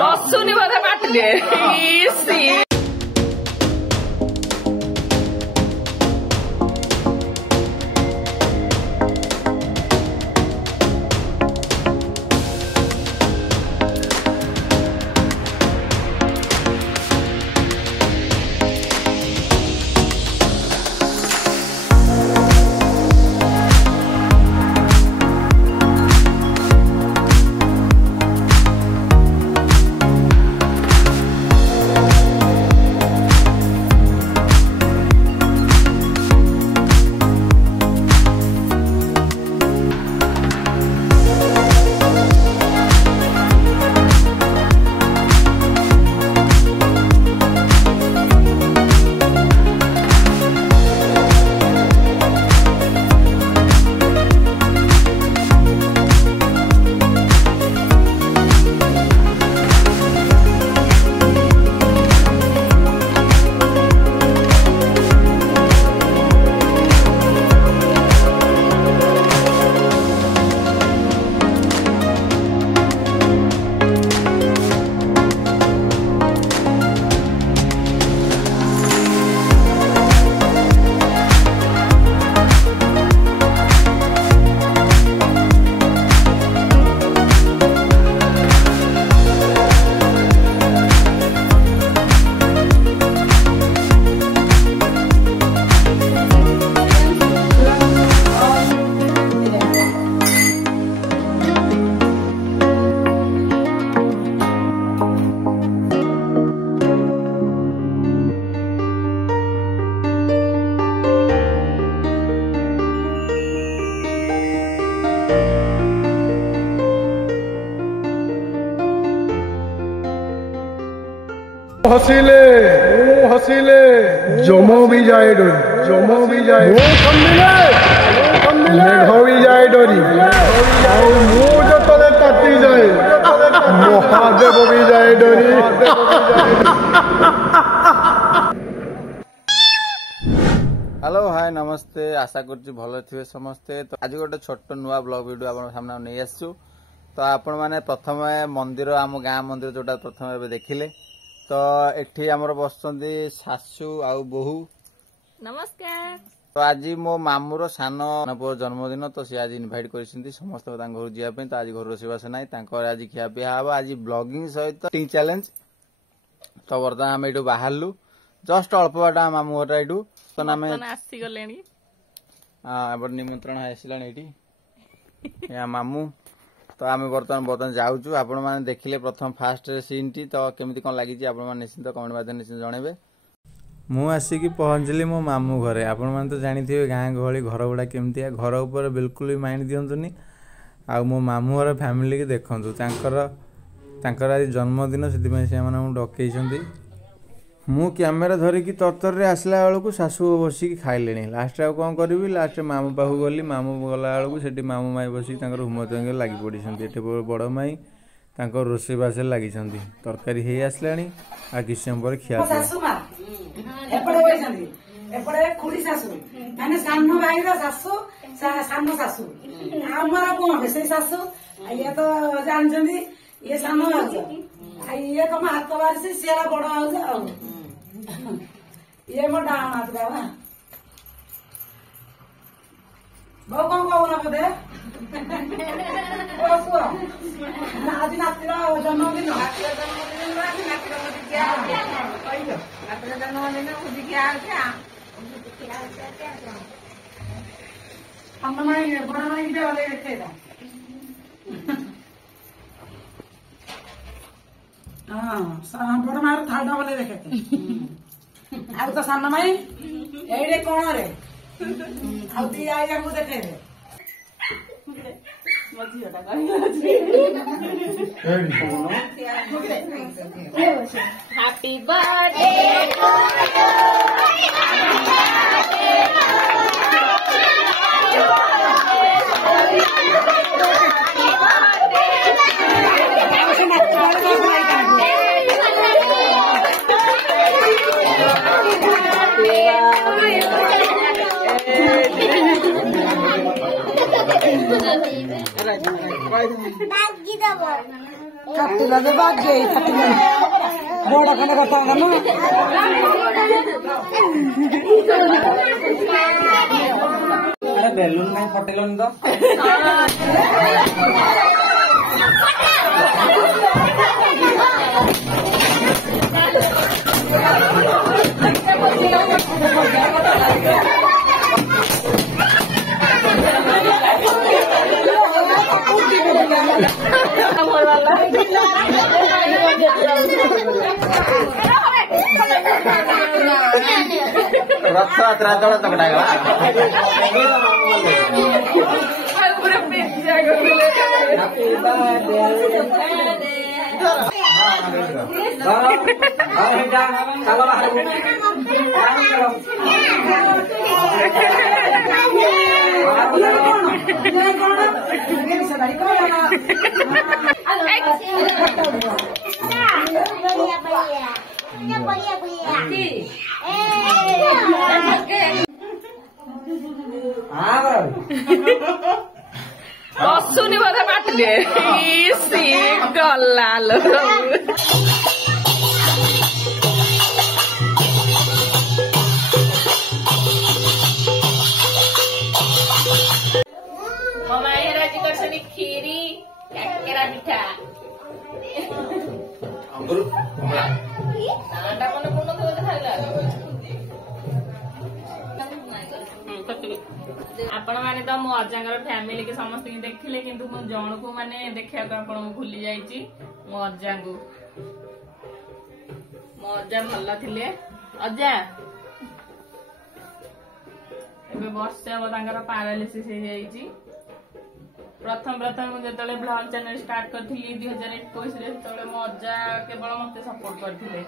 ବସୁନି ବୋଧେ ପାଟିରେ। हसीले जमो भी जाए डोरी जमो भी जाए मेघ भी जाए डोरी मु जो तले ताती जाए महादेव भी जाए डोरी। हेलो हाय नमस्ते आशा कर भल थे समस्ते। तो आज गोटे छोट नुआ ब्लॉग वीडियो आप सामने नहीं आसु। तो आपण मैंने प्रथम मंदिर आम गाँ मंदिर जोटा प्रथम देखिले। तो एठी आमर बसचंदी सासू आउ बहु। नमस्कार। तो आज मो मामूर सान पुओ जन्मदिन तो सी आज इनभाइट कर समस्त घर जावाई। तो आज घर रोषेबास ना आज खियापिया हम आज ब्लॉगिंग सहित टी चैलेंज। तो बर्तमान आम यू बाहरलु जस्ट अल्प बाट मामू घर यू तो आम आसीगले निमंत्रण आसला मामू। तो आम बर्तमान जाऊँ आपण मैंने देखिले प्रथम फास्ट सीन टी। तो केमती कौन लगी निश्चिंत कमेंट माध्यम निश्चित जनइबे। मु आसिक पहुँचली मो मामू घरे। आपण मैंने तो जानी थे गाँ गहली घर गुड़ा केमती घर ऊपर बिल्कुल भी माइंड दिंतुनि। आ मो मामू घर फैमिली की देखु तांकर आज जन्मदिन से डकई। मु कैमेरा धरिकी तरतर रे आसला बेलू शाशु बसिक खाइले। लास्ट आ कौन करी लास्ट मामू पाखु गली मामू गला बेलू से मामू माई बसिक होमवर्क लगी पड़ी। बड़ माई रोषेबास लगी तरकारी हो आसला आ किछ समय पर खिया ये तुम हाथ बार से सेरा बड़ा हो जाओ ये मो डाउन हाथ बाबा बहु कौन कहूना बोधे आज नातिर जन्मदिन हम बड़ा माई देखे बड़ मार थाल बोले देखे आज तो सान माई ये कौन रे आती आई हमको देखे हैप्पी बर्थडे Right. କାଟିଲା ଯେ ବାଗେଇ କାଟିଲା ବଡ ଖଣ୍ଡେ କଥା କଲୁ ବେଲୁନ ନାହିଁ ଫଟେଇଲନି ତ रथयात्रा दौड़ तकड़ा ଅସୁନି ବୋଧେ ପାଟିରେ ଗଲା ଲୋ ମୋ ମାଇଁ ଆଜି କରିଛନ୍ତି କ୍ଷୀରି କାକେରା ପିଠା ନାଟା ମନେ ପଡୁନଥିବ ବୋଧେ ଖାଇଲା ଆପଣ ମାନେ ତ ମୋ ଅଜାଙ୍କର ଫ୍ୟାମିଲି କି ସମସ୍ତଙ୍କୁ ଦେଖିଲେ କିନ୍ତୁ ମୁଁ ଜଣକୁ ମାନେ ଦେଖିବାକୁ ଆପଣଙ୍କୁ ଭୁଲି ଯାଇଛି ମୋ ଅଜାଙ୍କୁ ମୋ ଅଜା ଭଲ ଥିଲେ ଅଜା ଏବେ ବର୍ଷେ ହବ ତାଙ୍କର ପାରାଲିସିସ୍ ହେଇଯାଇଛି ପ୍ରଥମ ମୁଁ ଯେତେବେଳେ ବ୍ଲଗ ଚ୍ୟାନେଲ ଷ୍ଟାର୍ଟ କରିଥିଲି 2021 ସେତେବେଳେ ମୋ ଅଜା କେବଳ ମତେ ସପୋର୍ଟ କରିଥିଲେ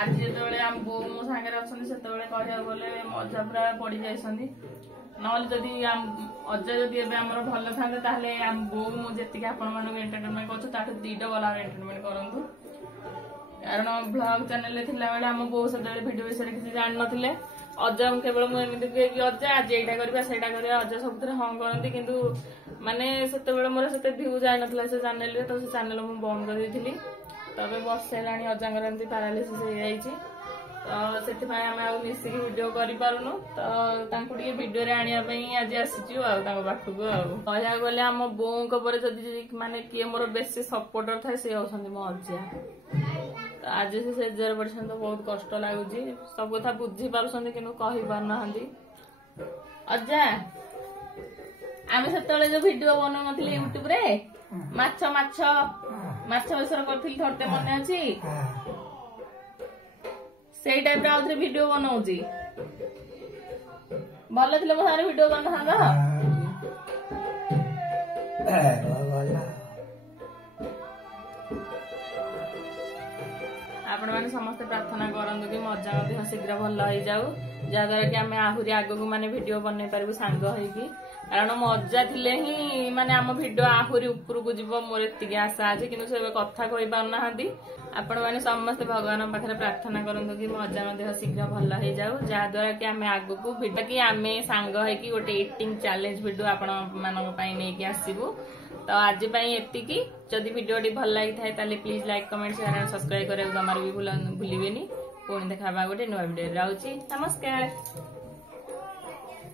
ଆଜି ଯେତେବେଳେ ଆମ ବୋଉ ମୋ ସାଙ୍ଗରେ ଅଛନ୍ତି ସେତେବେଳେ କହିବାକୁ ଗଲେ ମୋ ଅଜା ପୁରା ପଡି ଯାଇଛନ୍ତି ନହେଲେ ଯଦି ଅଜା ଯଦି ଏବେ ଆମର ଭଲ ଥାନ୍ତେ ତାହେଲେ ଆମ ବୋଉ ମୁଁ ଯେତିକି ଆପଣ ମାନଙ୍କୁ ଏଣ୍ଟରଟେନମେଣ୍ଟ କରୁଛୁ ତାଠୁ 2 ଡବଲ ଏଣ୍ଟରଟେନମେଣ୍ଟ କରନ୍ତୁ କାରଣ ବ୍ଲଗ ଚ୍ୟାନେଲରେ ଥିଲାବେଳେ ଆମ ବୋଉ ସେତେବେଳେ ଭିଡିଓ ବିଷୟରେ କିଛି ଜାଣିନଥିଲେ ଅଜା କେବଳ ମୁଁ ଏମିତି କୁହେ କି ଅଜା ଆଜି ଏଇଟା କରିବା ସେଇଟା କରିବା ଅଜା ସବୁଥିରେ ହଁ କରନ୍ତି କିନ୍ତୁ ମାନେ ସେତେବେଳେ ମୋର ସେତେ ଭ୍ୟୁ ଯାଇନଥିଲା ସେ ଚ୍ୟାନେଲରେ ତ ସେ ଚ୍ୟାନେଲ ମୁଁ ବନ୍ଦ କରିଦେଇଥିଲି ତବେ ବର୍ଷେ ହେଲାଣି ଅଜାଙ୍କର ଏମିତି ପାରାଲିସିସ୍ ହେଇଯାଇଛି ତ ସେଥିପାଇଁ ଆମେ ଆଉ ମିଶିକି ଭିଡିଓ କରିପାରୁନୁ ତ ତାଙ୍କୁ ଟିକେ ଭିଡିଓରେ ଆଣିବା ପାଇଁ ଆଜି ଆସିଛୁ ଆଉ ତାଙ୍କ ପାଖକୁ ଆଉ କହିବାକୁ ଗଲେ ଆମ ବୋଉଙ୍କ ପରେ ଯଦି ମାନେ କିଏ ମୋର ବେଶୀ ସପୋର୍ଟର ଥାଏ ସେ ହଉଛନ୍ତି ମୋ ଅଜା ତ ଆଜି ସେ ସେଜରେ ପଡିଛନ୍ତି ତ ବହୁତ କଷ୍ଟ ଲାଗୁଛି ସବୁ କଥା ବୁଝି ପାରୁଛନ୍ତି କିନ୍ତୁ କହିପାରୁନାହାନ୍ତି ଅଜା ଆମେ ସେତେବେଳେ ଯୋଉ ଭିଡିଓ ବନଉନଥିଲି ୟୁଟ୍ୟୁବରେ ମାଛ ବେସର କରିଥିଲି ଥରଟେ ମନେ ଅଛି ସେଇ ଟାଇପରେ ଆଉଥରେ ଭିଡିଓ ବନଉଛି ଭଲ ଥିଲେ ମୋ ସାଙ୍ଗରେ ଭିଡିଓ ବନାଥାନ୍ତା ଆପଣ ମାନେ ସମସ୍ତେ ପ୍ରାର୍ଥନା କରନ୍ତୁ କି ମୋ ଅଜାଙ୍କ ଦେହ ଶୀଘ୍ର ଭଲ ହେଇଯାଉ ଯାହାଦ୍ୱାରା କି ଆମେ ଆହୁରି ଆଗକୁ ମାନେ ଭିଡିଓ ବନେଇ ପାରିବୁ ସାଙ୍ଗ ହେଇକି କାରଣ ମୋ ଅଜା ଥିଲେ ହିଁ ମାନେ ଆମ ଭିଡିଓ ଆହୁରି ଉପରକୁ ଯିବ ମୋର ଏତିକି ଆଶା ଅଛି କିନ୍ତୁ ସେ ଏବେ କଥା କହିପାରୁନାହାନ୍ତି ଆପଣ ମାନେ ସମସ୍ତେ ଭଗବାନଙ୍କ ପାଖରେ ପ୍ରାର୍ଥନା କରନ୍ତୁ କି ମୋ ଅଜାଙ୍କ ଦେହ ଶୀଘ୍ର ଭଲ ହେଇଯାଉ ଯାହାଦ୍ୱାରା କି ଆମେ ଆଗକୁ ଭିଡିଓ କି ଆମେ ସାଙ୍ଗ ହେଇକି ଗୋଟେ ଇଟିଂ ଚ୍ୟାଲେଞ୍ଜ ଭିଡିଓ ଆପଣ ମାନଙ୍କ ପାଇଁ ନେଇକି ଆସିବୁ ତ ଆଜି ପାଇଁ ଏତିକି ଯଦି ଭିଡିଓଟି ଭଲ ଲାଗିଥାଏ ତାହେଲେ please like comment share and subscribe କରିବାକୁ ଜମାରୁ ବି ଭୁଲିବେନି ପୁଣି ଦେଖା ହେବା ଗୋଟେ ନୂଆ ଭିଡିଓରେ ରହୁଛି ନମସ୍କାର।